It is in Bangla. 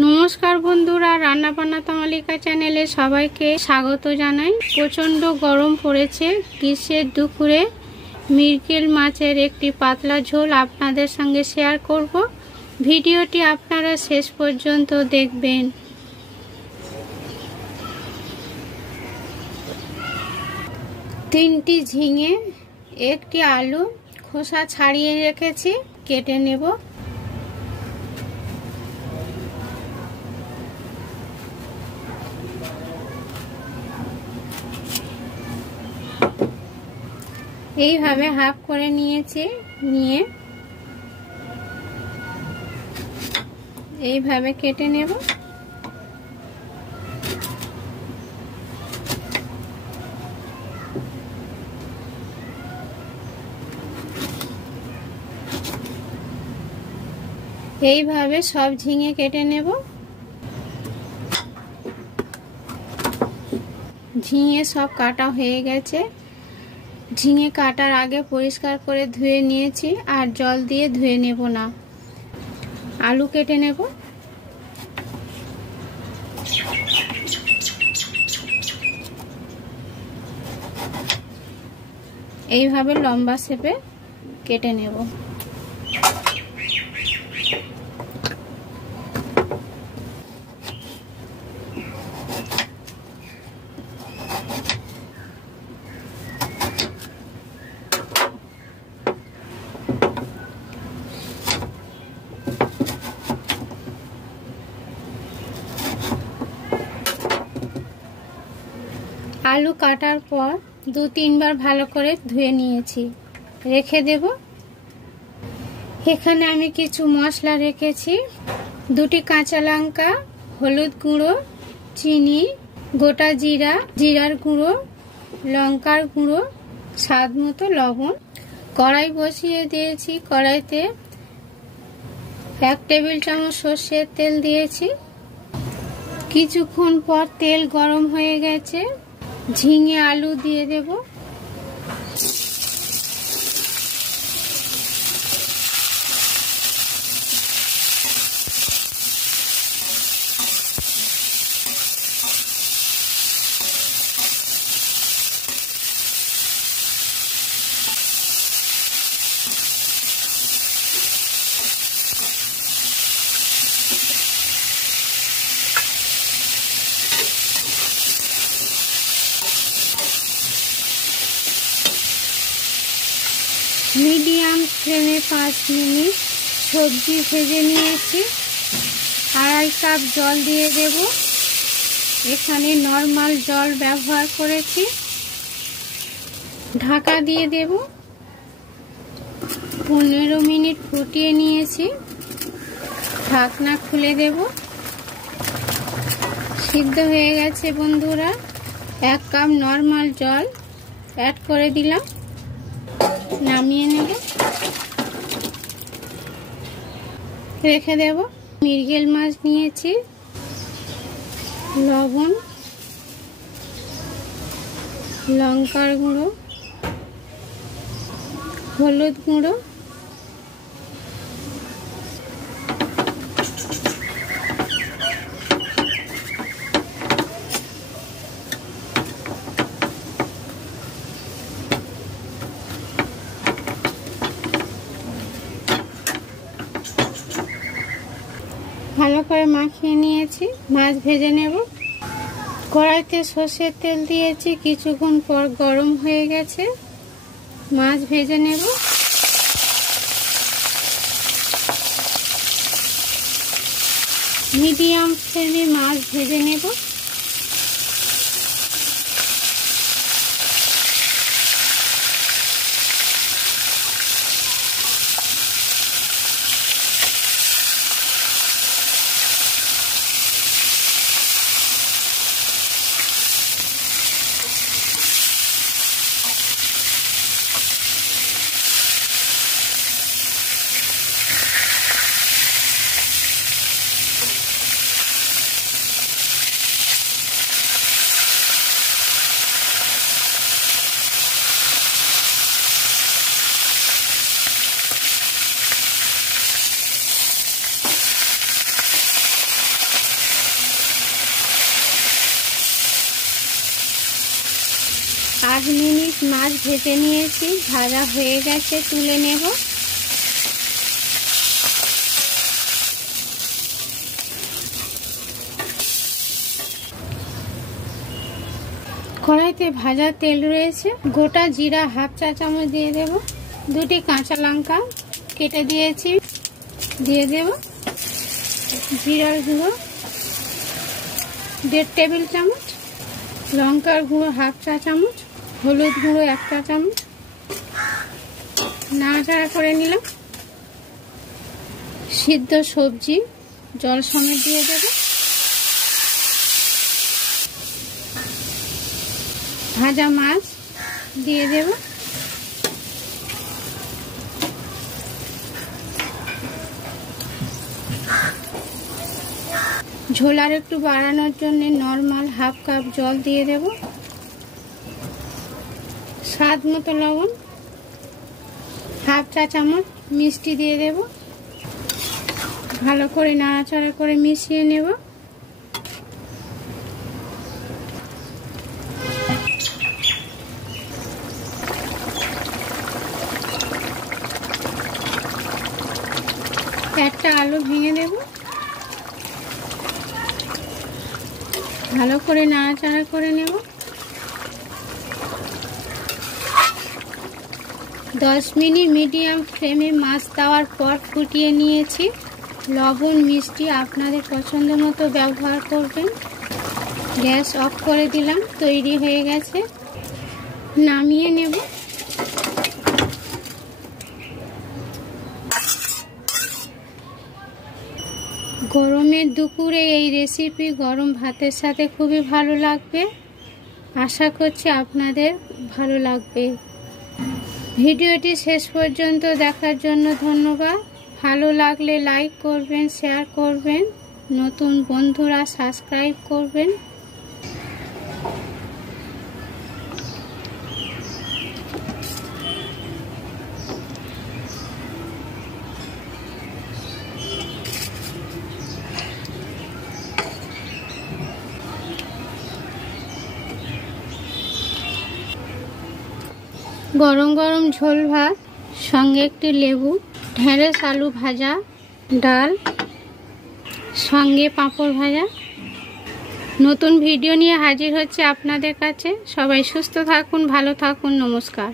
নমস্কার বন্ধুরা, রান্না বান্না তামালিকা চ্যানেলে সবাইকে স্বাগত জানাই। প্রচণ্ড গরম পড়েছে। গ্রীষ্মের দুপুরে মৃগেল মাছের একটি পাতলা ঝোল আপনাদের সঙ্গে শেয়ার করব। ভিডিওটি আপনারা শেষ পর্যন্ত দেখবেন। তিনটি ঝিঙে, একটি আলু খোসা ছাড়িয়ে রেখেছি, কেটে নেব। এইভাবে হাফ করে নিয়েছি, নিয়ে এইভাবে কেটে নেব। এইভাবে সব ঝিঙে কেটে নেব। ঝিঙে সব কাটা হয়ে গেছে। ঝিঙে কাটার আগে পরিষ্কার করে ধুয়ে নিয়েছি, আর জল দিয়ে ধুয়ে নেব না। আলু কেটে নেব। এইভাবে লম্বা শেপে কেটে নেব। আলু কাটার পর 2-3 বার ভালো করে ধুয়ে নিয়েছি, রেখে দেব। এখানে আমি কিছু মশলা রেখেছি। 2টি কাঁচা লঙ্কা, হলুদ গুঁড়ো, চিনি, গোটা জিরা, জিরার গুঁড়ো, লঙ্কার গুঁড়ো, স্বাদ মতো লবণ। কড়াই বসিয়ে দিয়েছি। কড়াইতে 1 টেবিল চামচ সর্ষের তেল দিয়েছি। কিছুক্ষণ পর তেল গরম হয়ে গেছে। ঝিঙে আলু দিয়ে দেব। মিডিয়াম ফ্লেমে 5 মিনিট সবজি ভেজে নিয়েছি। 2.5 কাপ জল দিয়ে দেব। এখানে নরমাল জল ব্যবহার করেছি। ঢাকা দিয়ে দেব। 15 মিনিট ফুটিয়ে নিয়েছি। ঢাকনা খুলে দেব। সিদ্ধ হয়ে গেছে বন্ধুরা। 1 কাপ নরমাল জল অ্যাড করে দিলাম। নামিয়ে নেব, রেখে দেব। মৃগেল মাছ নিয়েছি। লবণ, লঙ্কার গুঁড়ো, হলুদ গুঁড়ো, ভালো করে মাখিয়ে নিয়েছি। মাছ ভেজে নেব। কড়াইতে সর্ষের তেল দিয়েছি। কিছুক্ষণ পর গরম হয়ে গেছে। মাছ ভেজে নেব। মিডিয়াম ফ্লেমে মাছ ভেজে নেব। 5 মিনিট মাছ ভেজে নিয়েছি, ভাজা হয়ে গেছে, তুলে নেব। কড়াইতে ভাজা তেল রয়েছে, গোটা জিরা হাফ চা চামচ দিয়ে দেব, 2টি কাঁচা লঙ্কা কেটে দিয়েছি দিয়ে দেব, জিরার গুঁড়ো 1.5 টেবিল চামচ, লঙ্কার গুঁড়ো হাফ চা চামচ, হলুদ গুঁড়ো 1 চা চামচ, নাড়াচাড়া করে নিলাম। সিদ্ধ সবজি জল সমেত দিয়ে দেব, ভাজা মাছ দিয়ে দেব, ঝোল আর একটু বাড়ানোর জন্য নরমাল হাফ কাপ জল দিয়ে দেব, স্বাদ মতো লবণ, হাফ চা চামচ মিষ্টি দিয়ে দেব, ভালো করে নাড়াচাড়া করে মিশিয়ে নেব। একটা আলু ভেঙে দেব, ভালো করে নাড়াচাড়া করে নেব। 10 মিনিট মিডিয়াম ফ্লেমে মাছ দেওয়ার পর ফুটিয়ে নিয়েছি। লবণ মিষ্টি আপনাদের পছন্দ মতো ব্যবহার করবেন। গ্যাস অফ করে দিলাম, তৈরি হয়ে গেছে, নামিয়ে নেব। গরমের দুপুরে এই রেসিপি গরম ভাতের সাথে খুবই ভালো লাগবে। আশা করছি আপনাদের ভালো লাগবে। ভিডিওটি শেষ পর্যন্ত দেখার জন্য ধন্যবাদ। ভালো লাগলে লাইক করবেন, শেয়ার করবেন, নতুন বন্ধুরা সাবস্ক্রাইব করবেন। গরম গরম ঝোল ভাত, সঙ্গে একটি লেবু, ঢেঁড়স আলু ভাজা, ডাল, সঙ্গে পাঁপড় ভাজা। নতুন ভিডিও নিয়ে হাজির হচ্ছে আপনাদের কাছে। সবাই সুস্থ থাকুন, ভালো থাকুন, নমস্কার।